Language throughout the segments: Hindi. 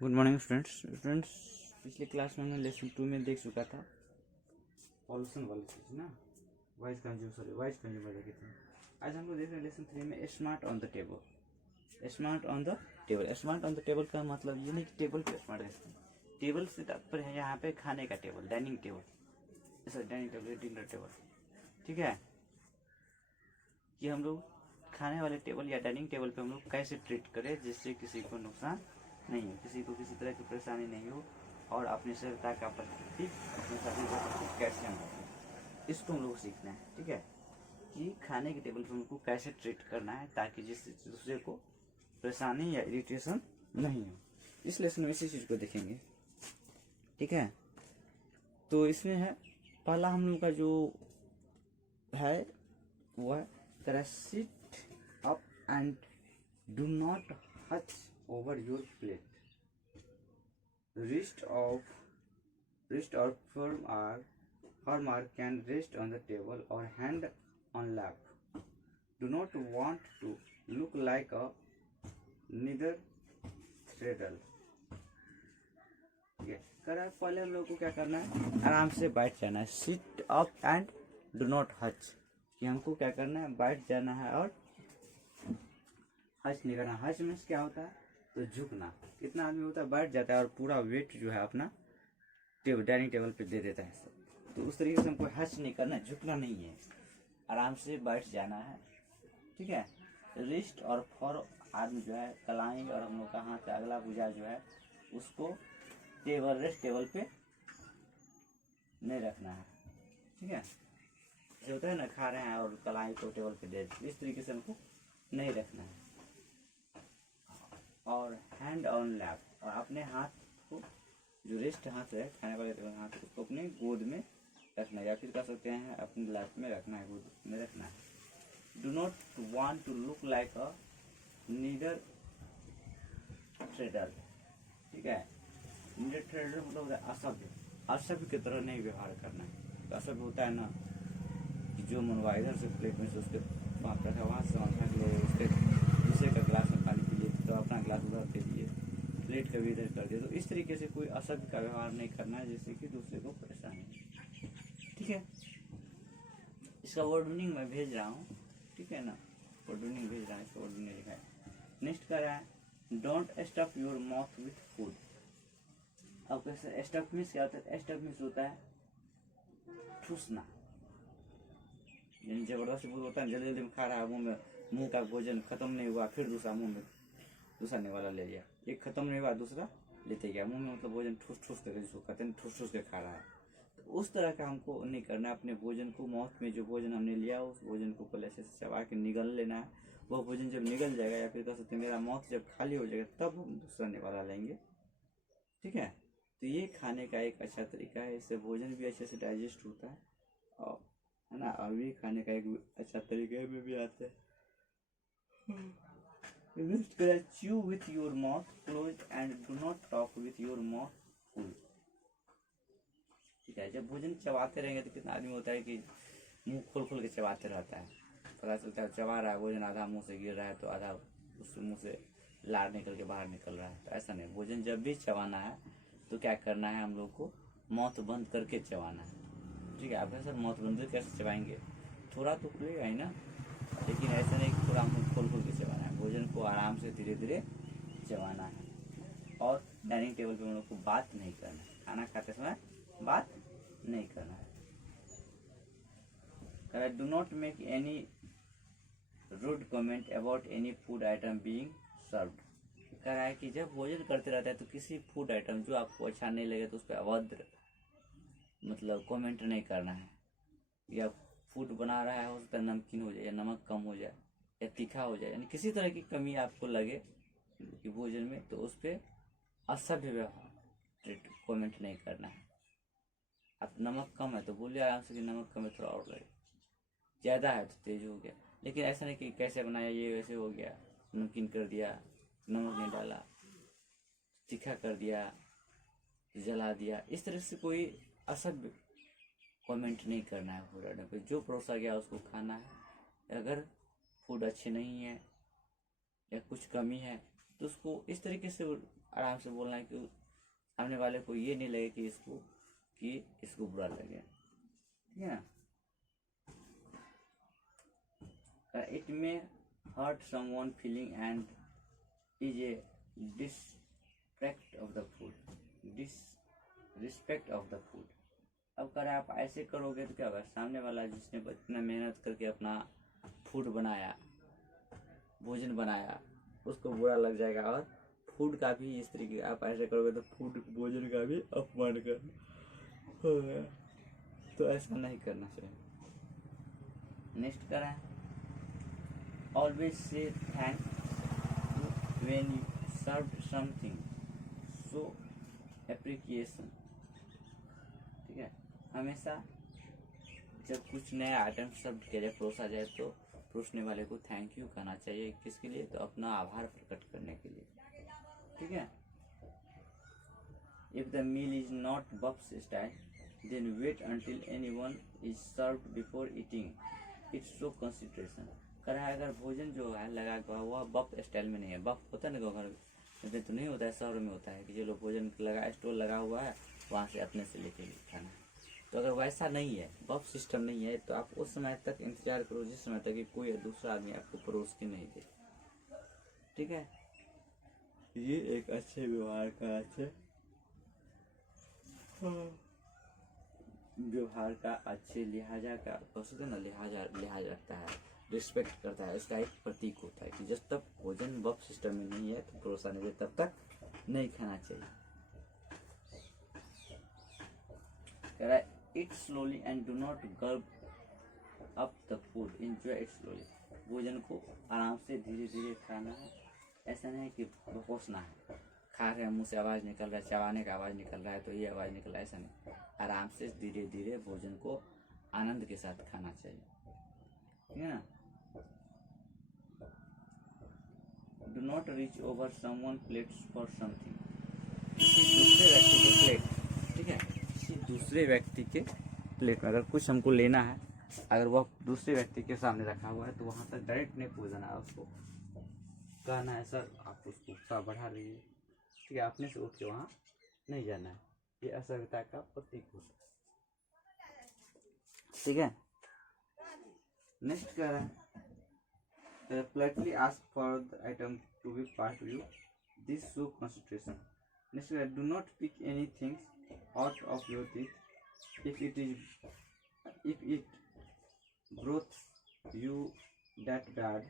Good morning students. पिछले क्लास में हमने लेसन 2 में देख चुका था पॉल्यूशन वाली चीज़ ना, वाइस कंज्यूमर देखे थे। आज हम लोग देख रहे हैं लेसन 3 में smart on the table. Smart on the table, smart on the table का मतलब ये नहीं कि टेबल पे स्मार्ट है। टेबल से तात्पर्य है यहाँ पे खाने का table, dining table, dinner table. ठीक है, कि हम लोग खाने वाले टेबल या डाइनिंग टेबल पे हम लोग कैसे ट्रीट करें जिससे किसी को नुकसान नहीं हो, किसी को किसी तरह की परेशानी नहीं हो, और अपनी सभ्यता का प्रति अपने शरीर का प्रति कैसे हम रखें, इसको हम लोग सीखना है। ठीक है, कि खाने के टेबल पर हमको कैसे ट्रीट करना है ताकि जिससे दूसरे को परेशानी या इरिटेशन नहीं हो। इस लेसन में इसी चीज़ को देखेंगे। ठीक है, तो इसमें है पहला हम लोग का जो है वो है sit up and do not Hutch over your plate. Wrist or firm arm can rest on the table or hand on lap. Do not want to look like a neither threadle. ठीक है, पहले हम लोग को क्या करना है, आराम से बैठ जाना है। Sit up and do not Hutch, कि हमको क्या करना है, बैठ जाना है और हच नहीं करना। हच में क्या होता है, तो झुकना। कितना आदमी होता है बैठ जाता है और पूरा वेट जो है अपना डाइनिंग टेबल पे दे देता है सब। तो उस तरीके से हमको हच नहीं करना, झुकना नहीं है, आराम से बैठ जाना है। ठीक है, रिस्ट और फॉर आर्म जो है कलाई और हम लोग का हाथ का अगला भुजा जो है उसको रेस्ट टेबल पे नहीं रखना है। ठीक है, जो होता है ना, खा रहे हैं और कलाई को टेबल पे दे, इस तरीके से हमको नहीं रखना है। और हैंड ऑन लैप, और अपने हाथ को जो रेस्ट हाथ है खाने वाले हाथ उसको अपने गोद में रखना है, या फिर कह सकते हैं अपने लैप में रखना है, गोद में रखना है। Do not want to look like a needy trader. ठीक है, नीडर ट्रेडर मतलब होता है असभ्य, असभ्य की तरह नहीं व्यवहार करना है। तो असभ्य होता है ना कि जो मनवा इधर से प्लेट में से उसके वहाँ पर रखा वहाँ से सामान फेंक लो, उसके दूसरे का गिलास में पानी पिए तो अपना गिलास उधर दे दिए, प्लेट का भी इधर कर दिए। तो इस तरीके से कोई असभ्य का व्यवहार नहीं करना है जिससे कि दूसरे को परेशानी। ठीक है, इसका वर्ड मीनिंग मैं भेज रहा हूँ। ठीक है ना, वर्ड मीनिंग भेज रहा है, इसका वर्ड मीनिंग लिखा है। नेक्स्ट कर रहा है don't stuff your mouth with food. अब कैसे स्टफ मीन्स क्या होता है, स्टफ मीन्स होता है ठूसना, यानी जबरदस्ती फूड होता है, जल्दी जल्दी में खा रहा है, मुंह का भोजन खत्म नहीं हुआ फिर दूसरा मुंह में दूसरा ने वाला ले लिया, एक खत्म नहीं हुआ दूसरा लेते गया मुंह में, मतलब भोजन ठूस ठूस कर, जिसको कहते हैं ठूस ठूस के खा रहा है। तो उस तरह का हमको नहीं करना है। अपने भोजन को माउथ में जो भोजन हमने लिया उस भोजन को पहले अच्छे से चबा के निगल लेना है। वह भोजन जब निगल जाएगा, या फिर कह सकते हैं मेरा माउथ जब खाली हो जाएगा, तब हम दूसरा निवाला लेंगे। ठीक है, तो ये खाने का एक अच्छा तरीका है, इससे भोजन भी अच्छे से डाइजेस्ट होता है, और है ना, और भी खाने का एक अच्छा तरीका में भी आता है। chew with your mouth closed and do not talk with your mouth full। ठीक है, जब भोजन चबाते रहेंगे तो कितना आदमी होता है कि मुंह खोल खोल के चबाते रहता है, पता चलता है चबा रहा है भोजन, आधा मुंह से गिर रहा है तो आधा उस मुंह से लार निकल के बाहर निकल रहा है। तो ऐसा नहीं, भोजन जब भी चबाना है तो क्या करना है, हम लोग को माउथ बंद करके चबाना है। ठीक है, आप सर माउथ बंद करके कैसे चबाएंगे, थोड़ा तो खुलेगा ही ना, लेकिन ऐसा नहीं कि पूरा मुंह खोल खोल के चबाना है, भोजन को आराम से धीरे धीरे चबाना है। और डाइनिंग टेबल पे हम लोग को बात नहीं करना है, खाना खाते समय बात नहीं करना है। Do not make any rude comment about any food item being served. कह रहा है कि जब भोजन करते रहता है तो किसी फूड आइटम जो आपको अच्छा नहीं लगे तो उस पर अभद्र मतलब कमेंट नहीं करना है। या फूड बना रहा है, हो सकता है नमकीन हो जाए या नमक कम हो जाए या तीखा हो जाए, यानी किसी तरह की कमी आपको लगे कि भोजन में, तो उस पर असभ्य व्यवहार कमेंट नहीं करना है। अब नमक कम है तो बोलिए आराम से कि नमक कम है, थोड़ा और लगे, ज़्यादा है तो तेज हो गया, लेकिन ऐसा नहीं कि कैसे बनाया ये वैसे हो गया, नमकीन कर दिया, नमक नहीं डाला, तीखा कर दिया, जला दिया, इस तरह से कोई असभ्य कमेंट नहीं करना है। फूड आइटम पे जो परोसा गया उसको खाना है। अगर फूड अच्छे नहीं है या कुछ कमी है तो उसको इस तरीके से आराम से बोलना है कि सामने वाले को ये नहीं लगे कि इसको बुरा लगे, ठीक है ना। It may hurt someone feeling and is a disrespect of the food. अब अगर आप ऐसे करोगे तो क्या होगा, सामने वाला जिसने इतना मेहनत करके अपना फूड बनाया, भोजन बनाया, उसको बुरा लग जाएगा। और फूड का भी इस तरीके आप ऐसे करोगे तो फूड भोजन का भी अपमान कर होगा, तो ऐसा नहीं करना चाहिए। नेक्स्ट करें, always say thank when you serve something, so appreciation, ठीक है। हमेशा जब कुछ नया आइटम सर्व किया जाए, परोसा जाए, तो परोसने वाले को थैंक यू कहना चाहिए। किसके लिए, तो अपना आभार प्रकट करने के लिए, ठीक है। If the meal is not buffet style then wait until anyone is served before eating, it's show consideration. करा है अगर भोजन जो है लगा हुआ बफ स्टाइल में नहीं है, बफ होता है ना घर में, तो नहीं होता है, शहर में होता है कि जो लोग भोजन लगा स्टॉल लगा हुआ है वहाँ से अपने से लेके खाना। तो अगर वैसा नहीं है, बफ सिस्टम नहीं है, तो आप उस समय तक इंतजार करो जिस समय तक कि कोई दूसरा आदमी आपको परोस के नहीं दे, ठीक है। ये एक अच्छे व्यवहार का अच्छे लिहाजा का ना लिहाज रखता है, रिस्पेक्ट करता है, इसका एक प्रतीक होता है कि जब तक भोजन बफ सिस्टम में नहीं है तो परोसा नहीं दे, तब तक नहीं खाना चाहिए। कह रहा है eat slowly and do not gulp up the food, enjoy it slowly। भोजन को आराम से धीरे धीरे खाना है, ऐसा नहीं कि बेहोशना है, खा रहे हैं मुंह से आवाज़ निकल रहा है, चबाने का आवाज़ निकल रहा है तो ये आवाज़ निकल रहा है, ऐसा नहीं। आराम से धीरे धीरे भोजन को आनंद के साथ खाना चाहिए, ठीक है ना। Do not reach over someone plates for something, दूसरे व्यक्ति के प्लेट, ठीक है, दूसरे व्यक्ति के प्लेट में अगर कुछ हमको लेना है, अगर वह दूसरे व्यक्ति के सामने रखा हुआ है तो वहाँ तक डायरेक्ट नहीं पहुँचना है, उसको कहना है सर आप उसको उत्साह बढ़ा रही है, ठीक है, अपने से उठ के वहाँ नहीं जाना है। ये असभ्यता का प्रतीक होता है, ठीक है। नेक्स्ट कह रहा है politely ask for the item to be passed to you, this show consideration। Next कह रहा है do not pick anything out of your teeth if it brought you that bad,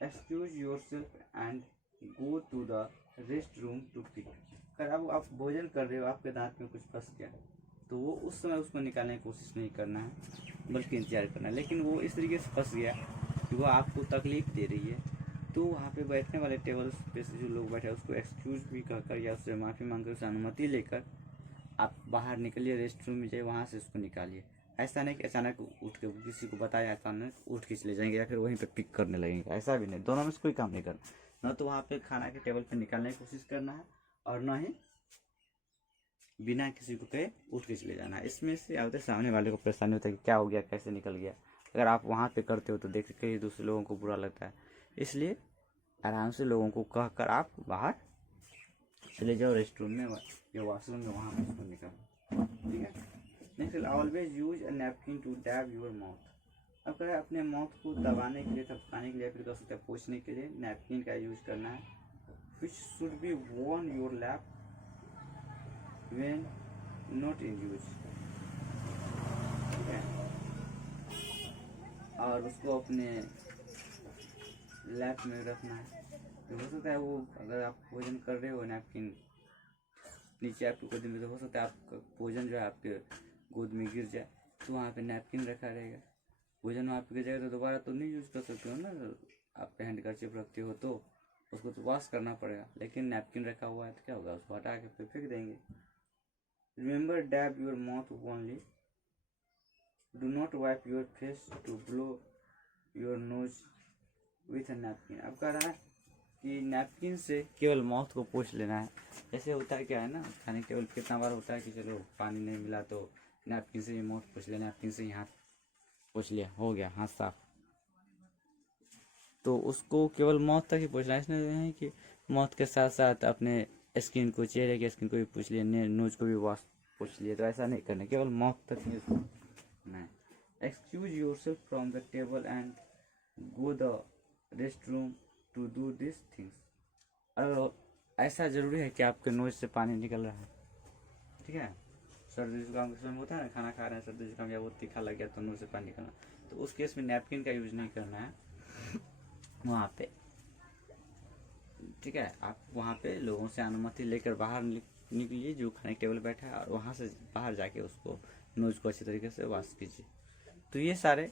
excuse yourself and go to the restroom to pick। अगर अब आप भोजन कर रहे हो, आपके दांत में कुछ फंस गया तो वो उस समय उसको निकालने की कोशिश नहीं करना है, बल्कि इंतजार करना है। लेकिन वो इस तरीके से फंस गया कि वो आपको तकलीफ दे रही है, तो वहाँ पे बैठने वाले टेबल पे से जो लोग बैठे हैं उसको एक्सक्यूज भी कहकर या उससे माफ़ी मांगकर, उससे अनुमति लेकर आप बाहर निकलिए, रेस्ट रूम में जाइए, वहाँ से उसको निकालिए। ऐसा नहीं कि अचानक उठ के किसी को बताया, अचानक उठ के चले जाएंगे या फिर वहीं पे पिक करने लगेंगे, ऐसा भी नहीं। दोनों में से कोई काम नहीं करना, न तो वहाँ पे खाना के टेबल पे निकालने की कोशिश करना है और न ही बिना किसी को कहे उठ के चले जाना है। इसमें से आते सामने वाले को परेशानी होता है कि क्या हो गया, कैसे निकल गया। अगर आप वहाँ पे करते हो तो देख के दूसरे लोगों को बुरा लगता है, इसलिए आराम से लोगों को कह कर आप बाहर चले जाओ, रेस्ट रूम में या वॉशरूम में, वहाँ उसको निकालो, ठीक है। Next, always use a napkin to dab your mouth. अब कह अपने माउथ को दबाने के लिए, थपकाने के लिए, फिर कह सकते हैं पोंछने के लिए नैपकिन का यूज करना है, which should be on your lap when not in use, ठीक है। और उसको अपने लैप में रखना है। तो हो सकता है वो, अगर आप भोजन कर रहे हो नैपकिन नीचे आपकी गोद में, तो हो सकता है आपका भोजन जो है आपके गोद में गिर जाए, तो वहाँ पे नैपकिन रखा रहेगा। भोजन वहाँ पे गिर जाएगा तो दोबारा तो नहीं यूज़ कर सकते हो ना, आप हैंडकरचिप रखते हो तो उसको तो वॉश करना पड़ेगा। लेकिन नैपकिन रखा हुआ है तो क्या होगा, उसको हटा के फिर फेंक देंगे। Remember, dab your mouth only. Do not wipe your face to blow your nose with a napkin। अब कह रहा है कि नैपकिन से केवल माउथ को पोंछ लेना है। ऐसे होता है क्या है ना, खाने के टेबल पर कितना बार होता है कि चलो पानी नहीं मिला तो नैपकिन से ही माउथ पोंछ लिया, नैपकिन से ही हाथ पोंछ लिया, हो गया हाथ साफ। तो उसको केवल माउथ तक ही पोंछना है, इसलिए नहीं कि माउथ के साथ साथ अपने स्किन को, चेहरे की स्किन को भी पूछ लिए, नोज को भी वॉश पूछ लिए। तो ऐसा नहीं करना, केवल माउथ तक यूज करना है। Excuse your self from the table and go the rest room to do this things. अगर ऐसा ज़रूरी है कि आपके नोज से पानी निकल रहा है, ठीक है, सर्दी जुकाम के समय होता है ना, खाना खा रहे हैं, सर्दी जुकाम या वो तीखा लग गया तो नोज से पानी निकलना, तो उस केस में नैपकिन का यूज नहीं करना है वहाँ पे, ठीक है। आप वहाँ पे लोगों से अनुमति लेकर बाहर निकलिए जो खाने के टेबल बैठा है, और वहाँ से बाहर जाके उसको नोज को अच्छी तरीके से वॉश कीजिए। तो ये सारे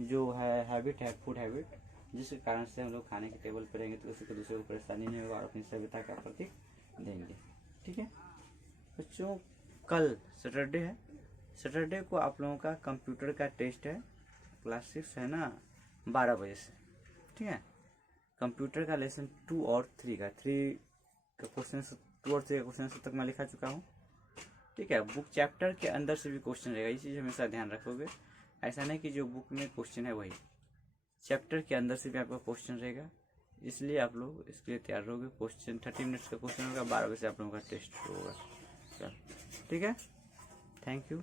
जो है हैबिट है, फूड हैबिट, जिसके कारण से हम लोग खाने के टेबल पर रहेंगे तो किसी को दूसरे को परेशानी नहीं होगा और अपनी सभ्यता का प्रतीक देंगे, ठीक है बच्चों। कल सैटरडे है, सैटरडे को आप लोगों का कंप्यूटर का टेस्ट है, क्लास 6 है ना, 12 बजे से, ठीक है। कंप्यूटर का लेसन 2 और 3 का 3 का क्वेश्चन, 2 और 3 का क्वेश्चन तक मैं लिखा चुका हूँ, ठीक है। बुक चैप्टर के अंदर से भी क्वेश्चन रहेगा, ये चीज़ हमेशा ध्यान रखोगे। ऐसा नहीं कि जो बुक में क्वेश्चन है वही, चैप्टर के अंदर से भी आपका क्वेश्चन रहेगा, इसलिए आप लोग इसके लिए तैयार रहोगे। क्वेश्चन 30 मिनट्स का क्वेश्चन होगा, 12 बजे से आप लोगों का टेस्ट होगा। चल ठीक है, थैंक यू।